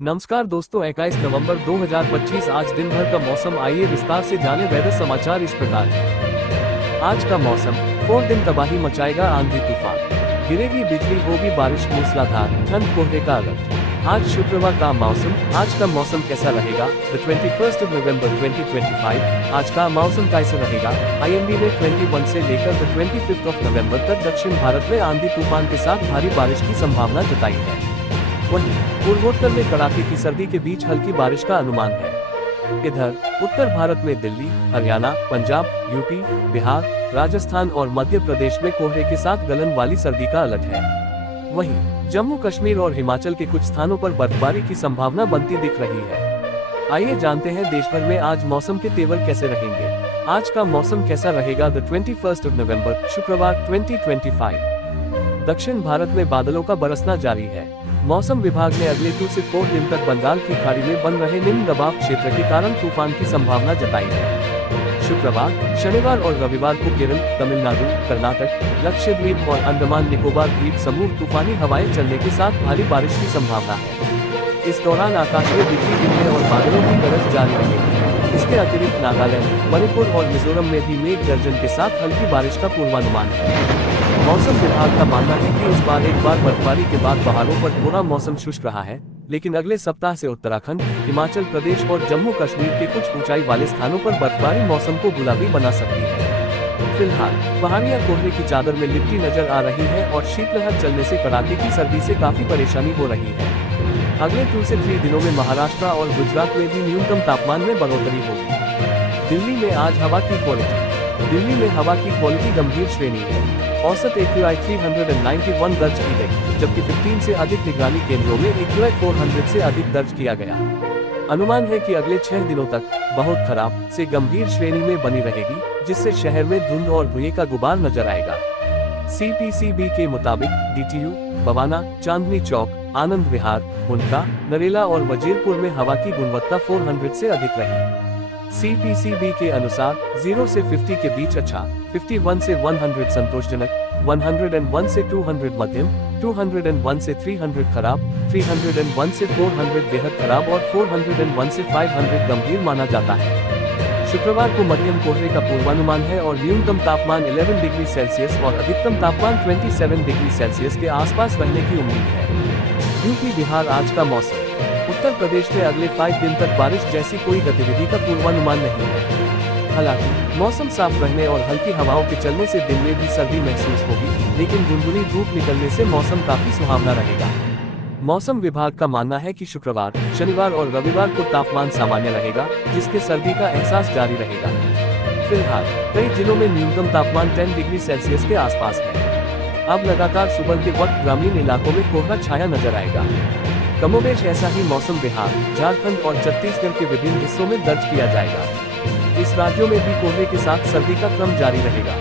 नमस्कार दोस्तों, 21 नवंबर 2025 आज दिन भर का मौसम। आइए विस्तार से जाने वेदर समाचार इस प्रकार है। आज का मौसम 4 दिन तबाही मचाएगा आंधी तूफान, गिरेगी बिजली, होगी बारिश, मूसलाधार ठंड, कोहरे का अलर्ट। आज शुक्रवार का मौसम। आज का मौसम कैसा रहेगा? द 21 नवंबर 2025 आज का मौसम कैसा रहेगा? IMD ने 21 से लेकर द 25 नवंबर तक दक्षिण भारत में आंधी तूफान के साथ भारी बारिश की संभावना जताई है। वहीं पूर्वोत्तर में कड़ाके की सर्दी के बीच हल्की बारिश का अनुमान है। इधर उत्तर भारत में दिल्ली, हरियाणा, पंजाब, यूपी, बिहार, राजस्थान और मध्य प्रदेश में कोहरे के साथ गलन वाली सर्दी का अलर्ट है। वहीं जम्मू कश्मीर और हिमाचल के कुछ स्थानों पर बर्फबारी की संभावना बनती दिख रही है। आइए जानते हैं देश भर में आज मौसम के तेवर कैसे रहेंगे। आज का मौसम कैसा रहेगा? द 21 नवंबर शुक्रवार 2025 दक्षिण भारत में बादलों का बरसना जारी है। मौसम विभाग ने अगले 2 से 4 दिन तक बंगाल की खाड़ी में बन रहे निम्न दबाव क्षेत्र के कारण तूफान की संभावना जताई है। शुक्रवार, शनिवार और रविवार को केरल, तमिलनाडु, कर्नाटक, लक्षद्वीप और अंडमान निकोबार द्वीप समूह तूफानी हवाएं चलने के साथ भारी बारिश की संभावना है। इस दौरान आकाश में बिजली गिरने और बादलों की गरज जारी रहेगी। इसके अतिरिक्त नागालैंड, मणिपुर और मिजोरम में भी मेघ गर्जन के साथ हल्की बारिश का पूर्वानुमान है। मौसम विभाग का मानना है कि इस बार एक बार बर्फबारी के बाद पहाड़ों पर थोड़ा मौसम शुष्क रहा है, लेकिन अगले सप्ताह से उत्तराखंड, हिमाचल प्रदेश और जम्मू कश्मीर के कुछ ऊंचाई वाले स्थानों पर बर्फबारी मौसम को गुलाबी बना सकती है। फिलहाल पहाड़ियां कोहरे की चादर में लिपटी नजर आ रही है और शीतलहर चलने से कड़ाके की सर्दी से काफी परेशानी हो रही है। अगले 2 से 3 दिनों में महाराष्ट्र और गुजरात में भी न्यूनतम तापमान में बढ़ोतरी होगी। दिल्ली में आज हवा की क्वालिटी। दिल्ली में हवा की क्वालिटी गंभीर श्रेणी है। औसत AQI 391 दर्ज की गई, जबकि 15 से अधिक निगरानी केंद्रों में AQI 400 से अधिक दर्ज किया गया। अनुमान है कि अगले 6 दिनों तक बहुत खराब से गंभीर श्रेणी में बनी रहेगी, जिससे शहर में धुंध और धुएं का गुबार नजर आएगा। CPCB के मुताबिक DTU, बवाना, चांदनी चौक, आनंद विहार, हुनका, नरेला और वजीरपुर में हवा की गुणवत्ता 400 से अधिक रही। CPCB के अनुसार 0 से 50 के बीच अच्छा, 51 से 100 संतोषजनक, 101 से 200 मध्यम, 201 से 300 खराब, 301 से 400 बेहद खराब और 401 से 500 गंभीर माना जाता है। शुक्रवार को मध्यम कोहरे का पूर्वानुमान है और न्यूनतम तापमान 11 डिग्री सेल्सियस और अधिकतम तापमान 27 डिग्री सेल्सियस के आसपास रहने की उम्मीद है। यूपी बिहार आज का मौसम। उत्तर प्रदेश में अगले 5 दिन तक बारिश जैसी कोई गतिविधि का पूर्वानुमान नहीं है। हालांकि मौसम साफ रहने और हल्की हवाओं के चलने से दिन में भी सर्दी महसूस होगी, लेकिन गुनगुनी धूप निकलने से मौसम काफी सुहावना रहेगा। मौसम विभाग का मानना है कि शुक्रवार, शनिवार और रविवार को तापमान सामान्य रहेगा, जिसके सर्दी का एहसास जारी रहेगा। फिलहाल कई जिलों में न्यूनतम तापमान 10 डिग्री सेल्सियस के आसपास है। अब लगातार सुबह के वक्त ग्रामीण इलाकों में कोहरा छाया नजर आएगा। कमोबेश ऐसा ही मौसम बिहार, झारखंड और छत्तीसगढ़ के विभिन्न हिस्सों में दर्ज किया जाएगा। इस राज्यों में भी कोहरे के साथ सर्दी का क्रम जारी रहेगा।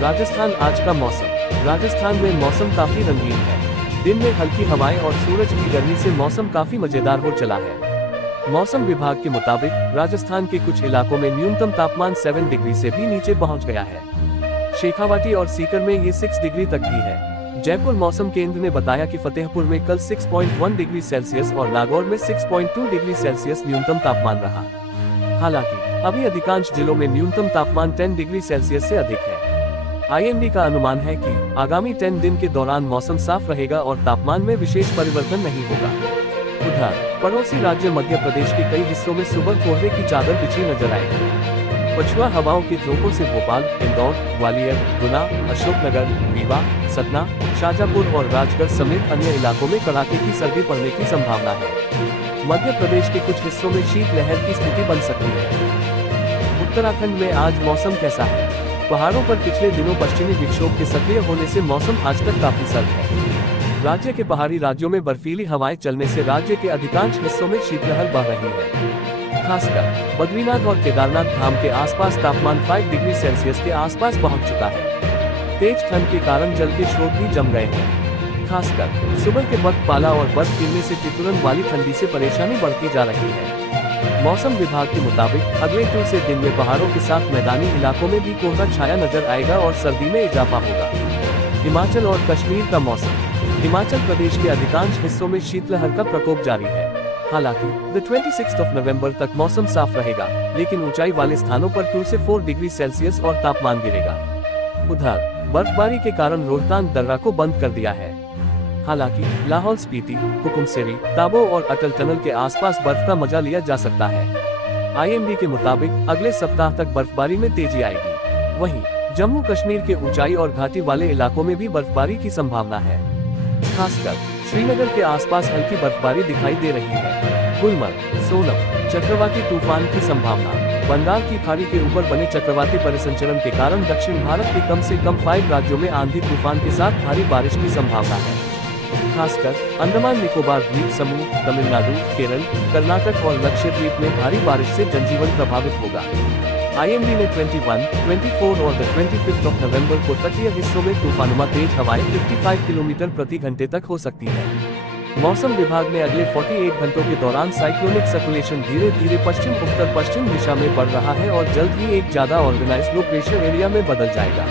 राजस्थान आज का मौसम। राजस्थान में मौसम काफी रंगीन है। दिन में हल्की हवाएं और सूरज की गर्मी से मौसम काफी मजेदार हो चला है। मौसम विभाग के मुताबिक राजस्थान के कुछ इलाकों में न्यूनतम तापमान 7 डिग्री से भी नीचे पहुंच गया है। शेखावाटी और सीकर में ये 6 डिग्री तक भी है। जयपुर मौसम केंद्र ने बताया कि फतेहपुर में कल 6.1 डिग्री सेल्सियस और नागौर में 6.2 डिग्री सेल्सियस न्यूनतम तापमान रहा। हालांकि अभी अधिकांश जिलों में न्यूनतम तापमान 10 डिग्री सेल्सियस से अधिक है। IMD का अनुमान है कि आगामी 10 दिन के दौरान मौसम साफ रहेगा और तापमान में विशेष परिवर्तन नहीं होगा। उधर पड़ोसी राज्य मध्य प्रदेश के कई हिस्सों में सुबह कोहरे की चादर बिछी नजर आएगी। पछुआ हवाओं के झोंकों से भोपाल, इंदौर, ग्वालियर, गुना, अशोकनगर, रीवा, सतना, शाजापुर और राजगढ़ समेत अन्य इलाकों में कड़ाके की सर्दी पड़ने की संभावना है। मध्य प्रदेश के कुछ हिस्सों में शीतलहर की स्थिति बन सकती है। उत्तराखंड में आज मौसम कैसा है? पहाड़ों पर पिछले दिनों पश्चिमी विक्षोभ के सक्रिय होने से मौसम आज तक काफी सर्द है। राज्य के पहाड़ी राज्यों में बर्फीली हवाएं चलने से राज्य के अधिकांश हिस्सों में शीतलहर बह रही है। खासकर बद्रीनाथ और केदारनाथ धाम के आसपास तापमान 5 डिग्री सेल्सियस के आसपास पहुंच चुका है। तेज ठंड के कारण जल के स्रोत भी जम गए हैं। खासकर सुबह के वक्त पाला और बर्फ गिरने से ठिठुरन वाली ठंडी से परेशानी बढ़ती जा रही है। मौसम विभाग के मुताबिक अगले 2 से दिन में पहाड़ों के साथ मैदानी इलाकों में भी कोहरा छाया नजर आएगा और सर्दी में इजाफा होगा। हिमाचल और कश्मीर का मौसम। हिमाचल प्रदेश के अधिकांश हिस्सों में शीतलहर का प्रकोप जारी है। हालांकि द 26 नवंबर तक मौसम साफ रहेगा, लेकिन ऊंचाई वाले स्थानों पर 2 से 4 डिग्री सेल्सियस और तापमान गिरेगा। उधर बर्फबारी के कारण रोहतांग दर्रा को बंद कर दिया है। हालांकि लाहौल स्पीति, कुकुमसेरी, ताबो और अटल टनल के आसपास बर्फ का मजा लिया जा सकता है। IMD के मुताबिक अगले सप्ताह तक बर्फबारी में तेजी आएगी। वहीं जम्मू कश्मीर के ऊंचाई और घाटी वाले इलाकों में भी बर्फबारी की संभावना है। खासकर श्रीनगर के आसपास हल्की बर्फबारी दिखाई दे रही है। गुलमर्ग, सोनम, चक्रवाती तूफान की संभावना। बंगाल की खाड़ी के ऊपर बने चक्रवाती परिसंचरण के कारण दक्षिण भारत के कम से कम 5 राज्यों में आंधी तूफान के साथ भारी बारिश की संभावना है। खासकर अंडमान निकोबार द्वीप समूह, तमिलनाडु, केरल, कर्नाटक और लक्षद्वीप में भारी बारिश से जनजीवन प्रभावित होगा। IMD ने 21, 24 और 25 नवंबर को तटीय हिस्सों में तूफानुमा तेज हवाएं 55 किलोमीटर प्रति घंटे तक हो सकती है। मौसम विभाग ने अगले 48 घंटों के दौरान साइक्लोनिक सर्कुलेशन धीरे धीरे पश्चिम उत्तर पश्चिम दिशा में बढ़ रहा है और जल्द ही एक ज्यादा ऑर्गेनाइज्ड लो प्रेशर एरिया में बदल जाएगा।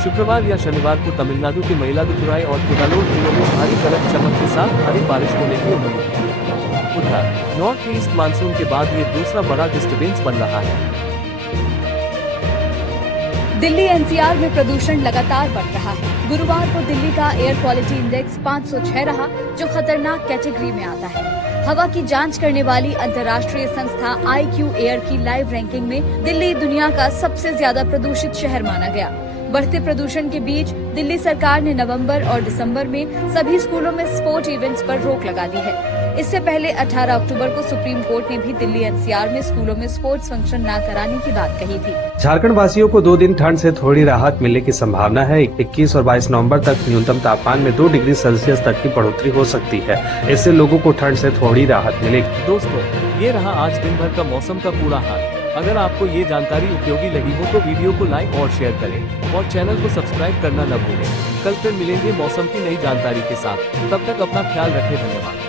शुक्रवार या शनिवार को तमिलनाडु के मयिलादुथुराई और कुडालोर जिलों में भारी गरज चमक के साथ भारी बारिश होने की उम्मीद है। उधर नॉर्थ ईस्ट मानसून के बाद ये दूसरा बड़ा डिस्टर्बेंस बन रहा है। दिल्ली NCR में प्रदूषण लगातार बढ़ रहा है। गुरुवार को दिल्ली का एयर क्वालिटी इंडेक्स 506 रहा, जो खतरनाक कैटेगरी में आता है। हवा की जांच करने वाली अंतर्राष्ट्रीय संस्था IQ एयर की लाइव रैंकिंग में दिल्ली दुनिया का सबसे ज्यादा प्रदूषित शहर माना गया। बढ़ते प्रदूषण के बीच दिल्ली सरकार ने नवंबर और दिसंबर में सभी स्कूलों में स्पोर्ट इवेंट्स पर रोक लगा दी है। इससे पहले 18 अक्टूबर को सुप्रीम कोर्ट ने भी दिल्ली NCR में स्कूलों में स्पोर्ट्स फंक्शन न कराने की बात कही थी। झारखंड वासियों को 2 दिन ठंड से थोड़ी राहत मिलने की संभावना है। 21 और 22 नवंबर तक न्यूनतम तापमान में 2 डिग्री सेल्सियस तक की बढ़ोतरी हो सकती है। इससे लोगों को ठंड से थोड़ी राहत मिलेगी। दोस्तों, ये रहा आज दिन भर का मौसम का पूरा हाल। अगर आपको ये जानकारी उपयोगी लगी हो तो वीडियो को लाइक और शेयर करें और चैनल को सब्सक्राइब करना न भूलें। कल फिर मिलेंगे मौसम की नई जानकारी के साथ। तब तक अपना ख्याल रखें। धन्यवाद।